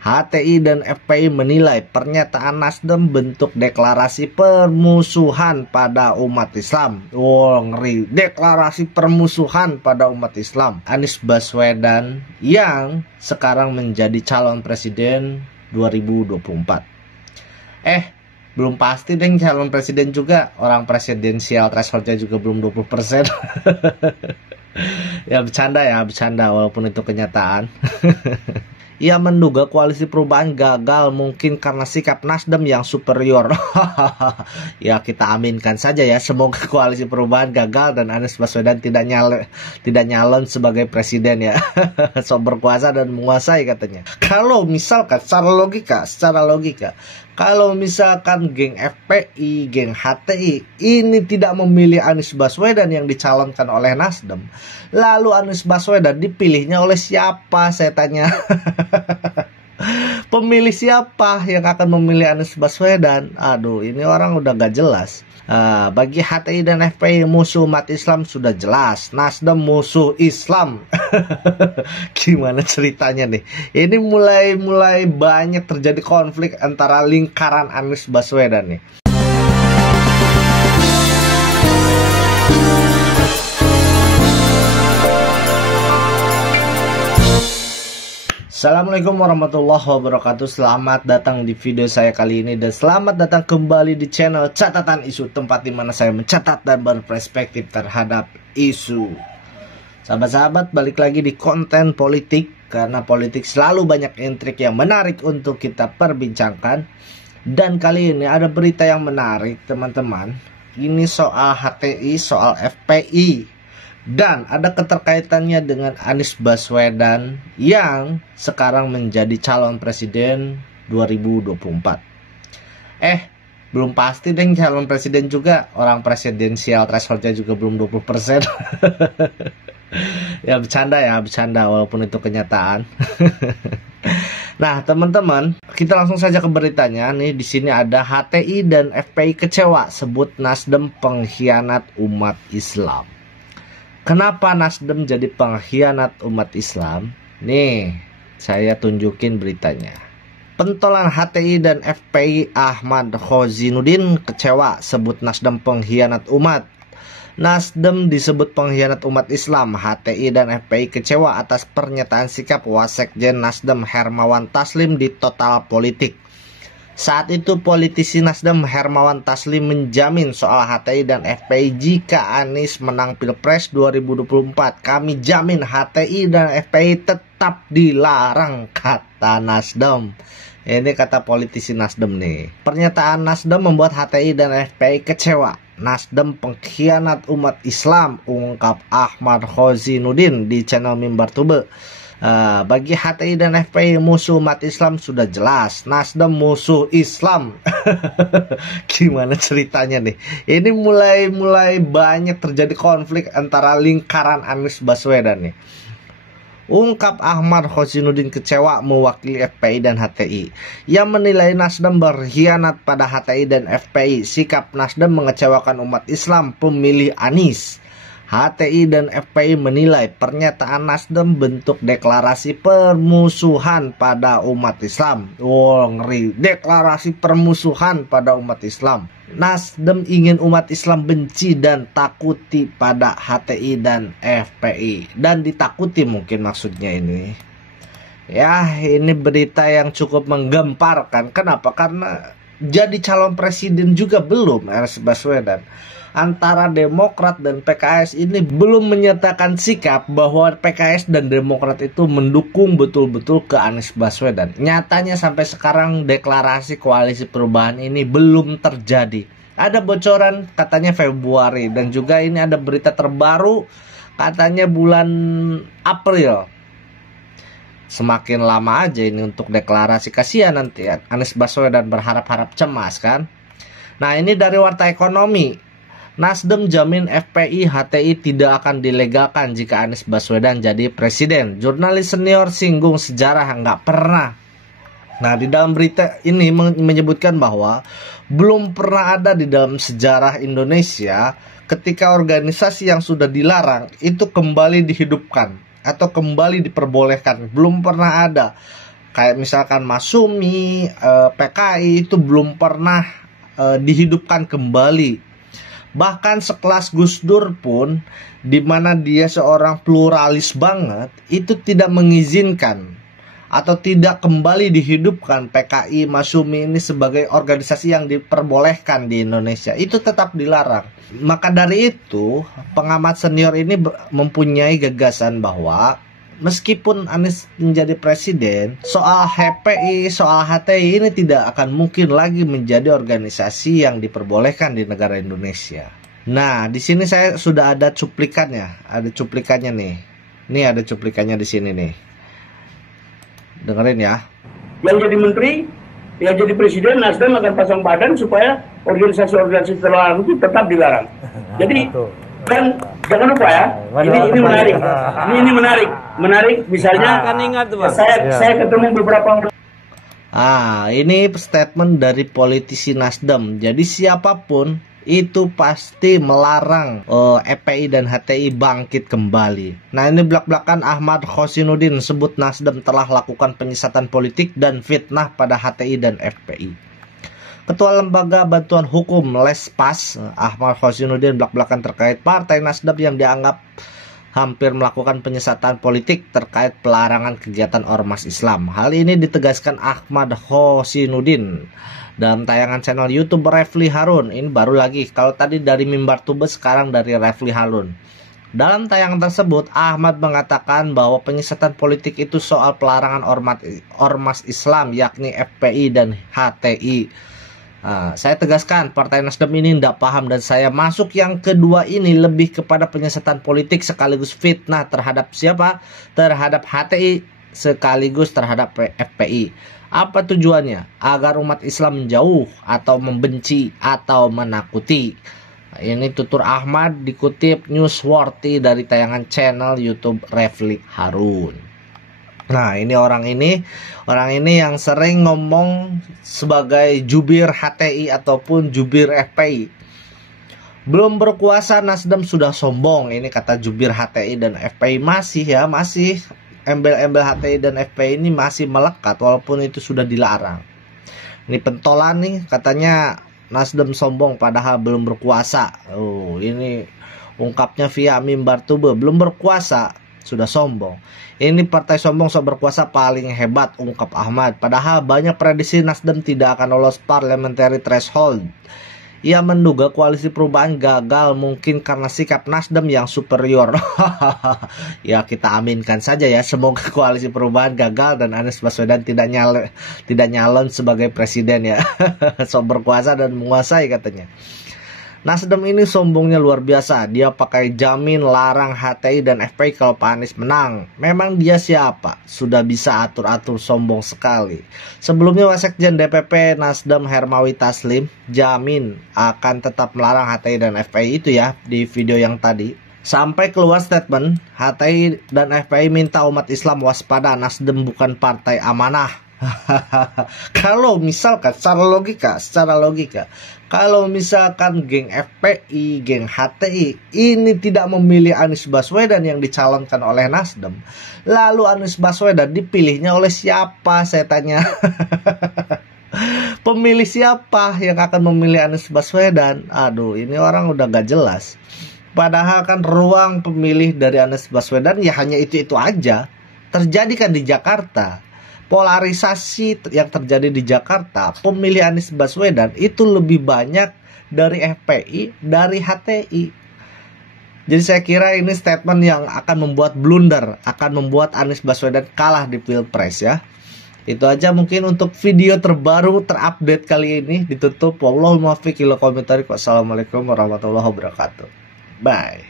HTI dan FPI menilai pernyataan Nasdem bentuk deklarasi permusuhan pada umat Islam. Ngeri, deklarasi permusuhan pada umat Islam. Anies Baswedan yang sekarang menjadi calon presiden 2024. Belum pasti deh calon presiden juga. Orang presidensial thresholdnya juga belum 20%. Ya bercanda walaupun itu kenyataan. Ia menduga koalisi perubahan gagal mungkin karena sikap Nasdem yang superior. Ya kita aminkan saja ya, semoga koalisi perubahan gagal dan Anies Baswedan tidak nyalon sebagai presiden ya. So berkuasa dan menguasai katanya. Kalau misalkan secara logika, kalau misalkan geng FPI, geng HTI ini tidak memilih Anies Baswedan yang dicalonkan oleh Nasdem, lalu Anies Baswedan dipilihnya oleh siapa, saya tanya. Pemilih siapa yang akan memilih Anies Baswedan? Aduh, ini orang udah gak jelas. Bagi HTI dan FPI musuh umat Islam sudah jelas. Nasdem musuh Islam. Gimana ceritanya nih? Ini mulai banyak terjadi konflik antara lingkaran Anies Baswedan nih. Assalamualaikum warahmatullahi wabarakatuh. Selamat datang di video saya kali ini dan selamat datang kembali di channel Catatan Isu, tempat di mana saya mencatat dan berperspektif terhadap isu. Sahabat-sahabat, balik lagi di konten politik karena politik selalu banyak intrik yang menarik untuk kita perbincangkan. Dan kali ini ada berita yang menarik, teman-teman. Ini soal HTI, soal FPI. Dan ada keterkaitannya dengan Anies Baswedan yang sekarang menjadi calon presiden 2024. Belum pasti deh calon presiden juga. Orang presidensial thresholdnya juga belum 20%. Ya bercanda walaupun itu kenyataan. Nah, teman-teman, kita langsung saja ke beritanya. Nih di sini ada HTI dan FPI kecewa sebut Nasdem pengkhianat umat Islam. Kenapa Nasdem jadi pengkhianat umat Islam? Nih, saya tunjukin beritanya. Pentolan HTI dan FPI Ahmad Khozinuddin kecewa sebut Nasdem pengkhianat umat. Nasdem disebut pengkhianat umat Islam. HTI dan FPI kecewa atas pernyataan sikap Wasekjen Nasdem Hermawan Taslim di Total Politik. Saat itu politisi Nasdem Hermawan Taslim menjamin soal HTI dan FPI jika Anies menang Pilpres 2024. Kami jamin HTI dan FPI tetap dilarang, kata Nasdem. Ini kata politisi Nasdem nih. Pernyataan Nasdem membuat HTI dan FPI kecewa. Nasdem pengkhianat umat Islam, ungkap Ahmad Khozinuddin di channel Mimbar Tube. Bagi HTI dan FPI musuh umat Islam sudah jelas. Nasdem musuh Islam. Gimana ceritanya nih? Ini mulai banyak terjadi konflik antara lingkaran Anies Baswedan nih. Ungkap Ahmad Khozinuddin kecewa mewakili FPI dan HTI yang menilai Nasdem berkhianat pada HTI dan FPI. Sikap Nasdem mengecewakan umat Islam pemilih Anies. HTI dan FPI menilai pernyataan Nasdem bentuk deklarasi permusuhan pada umat Islam. Ngeri, deklarasi permusuhan pada umat Islam. Nasdem ingin umat Islam benci dan takuti pada HTI dan FPI. Dan ditakuti mungkin maksudnya ini. Ya, ini berita yang cukup menggemparkan. Kenapa? Karena jadi calon presiden juga belum Anies Baswedan. Antara Demokrat dan PKS ini belum menyatakan sikap bahwa PKS dan Demokrat itu mendukung betul-betul ke Anies Baswedan. Nyatanya sampai sekarang deklarasi koalisi perubahan ini belum terjadi. Ada bocoran katanya Februari dan juga ini ada berita terbaru katanya bulan April. Semakin lama aja ini untuk deklarasi, kasihan nanti Anies Baswedan berharap-harap cemas kan. Nah, ini dari Warta Ekonomi. Nasdem jamin FPI HTI tidak akan dilegalkan jika Anies Baswedan jadi presiden. Jurnalis senior singgung sejarah nggak pernah. Nah, di dalam berita ini menyebutkan bahwa belum pernah ada di dalam sejarah Indonesia ketika organisasi yang sudah dilarang itu kembali dihidupkan atau kembali diperbolehkan. Belum pernah ada. Kayak misalkan Masyumi, PKI itu belum pernah dihidupkan kembali. Bahkan sekelas Gus Dur pun, di mana dia seorang pluralis banget, itu tidak mengizinkan atau tidak kembali dihidupkan PKI Masyumi ini sebagai organisasi yang diperbolehkan di Indonesia. Itu tetap dilarang. Maka dari itu, pengamat senior ini mempunyai gagasan bahwa meskipun Anies menjadi presiden, soal HPI, soal HTI ini tidak akan mungkin lagi menjadi organisasi yang diperbolehkan di negara Indonesia. Nah, di sini saya sudah ada cuplikannya, nih. Ini ada cuplikannya di sini nih. Dengerin ya. Yang jadi menteri, yang jadi presiden, Nasdem akan pasang badan supaya organisasi-organisasi terlarang itu tetap dilarang. Jadi dan jangan lupa ya, ini menarik. Ini menarik. Misalnya, saya ketemu beberapa. Ini statement dari politisi Nasdem. Jadi siapapun itu pasti melarang FPI dan HTI bangkit kembali. Nah, ini belak-belakan Ahmad Khosinuddin sebut Nasdem telah lakukan penyesatan politik dan fitnah pada HTI dan FPI. Ketua Lembaga Bantuan Hukum Lespas Ahmad Khosinuddin belak-belakan terkait Partai Nasdem yang dianggap hampir melakukan penyesatan politik terkait pelarangan kegiatan ormas Islam. Hal ini ditegaskan Ahmad Khosinuddin dalam tayangan channel YouTube Refli Harun. Ini baru lagi, kalau tadi dari Mimbar Tubes, sekarang dari Refli Harun. Dalam tayangan tersebut, Ahmad mengatakan bahwa penyesatan politik itu soal pelarangan ormas Islam, yakni FPI dan HTI. Saya tegaskan, Partai Nasdem ini tidak paham dan saya masuk yang kedua ini lebih kepada penyesatan politik sekaligus fitnah terhadap siapa? Terhadap HTI sekaligus terhadap FPI. Apa tujuannya? Agar umat Islam menjauh atau membenci atau menakuti. Ini tutur Ahmad dikutip Newsworthy dari tayangan channel YouTube Refli Harun. Nah, ini orang ini yang sering ngomong sebagai jubir HTI ataupun jubir FPI. Belum berkuasa Nasdem sudah sombong, ini kata jubir HTI dan FPI. Masih embel-embel HTI dan FPI ini masih melekat walaupun itu sudah dilarang. Ini pentolan nih, katanya Nasdem sombong padahal belum berkuasa. Ini ungkapnya via Mimbar Tube, belum berkuasa sudah sombong. Ini partai sombong sok berkuasa paling hebat, ungkap Ahmad. Padahal banyak prediksi Nasdem tidak akan lolos parliamentary threshold. Ia menduga koalisi perubahan gagal mungkin karena sikap Nasdem yang superior. Ya, kita aminkan saja ya, semoga koalisi perubahan gagal dan Anies Baswedan tidak nyalon sebagai presiden ya. Sok berkuasa dan menguasai katanya. Nasdem ini sombongnya luar biasa. Dia pakai jamin larang HTI dan FPI kalau Pak Anies menang. Memang dia siapa? Sudah bisa atur-atur, sombong sekali. Sebelumnya Wasekjen DPP Nasdem Hermawi Taslim jamin akan tetap melarang HTI dan FPI itu ya, di video yang tadi. Sampai keluar statement, HTI dan FPI minta umat Islam waspada, Nasdem bukan partai amanah. Kalau misalkan secara logika, kalau misalkan geng FPI, geng HTI ini tidak memilih Anies Baswedan yang dicalonkan oleh Nasdem, lalu Anies Baswedan dipilihnya oleh siapa, saya tanya? Pemilih siapa yang akan memilih Anies Baswedan? Aduh, ini orang udah gak jelas. Padahal kan ruang pemilih dari Anies Baswedan ya hanya itu-itu aja. Terjadi kan di Jakarta. Polarisasi yang terjadi di Jakarta, pemilih Anies Baswedan itu lebih banyak dari FPI, dari HTI. Jadi saya kira ini statement yang akan membuat blunder, akan membuat Anies Baswedan kalah di Pilpres ya. Itu aja mungkin untuk video terbaru terupdate kali ini. Ditutup. Wallahul muwaffiq ila aqwamit thoriq. Wassalamualaikum warahmatullahi wabarakatuh. Bye.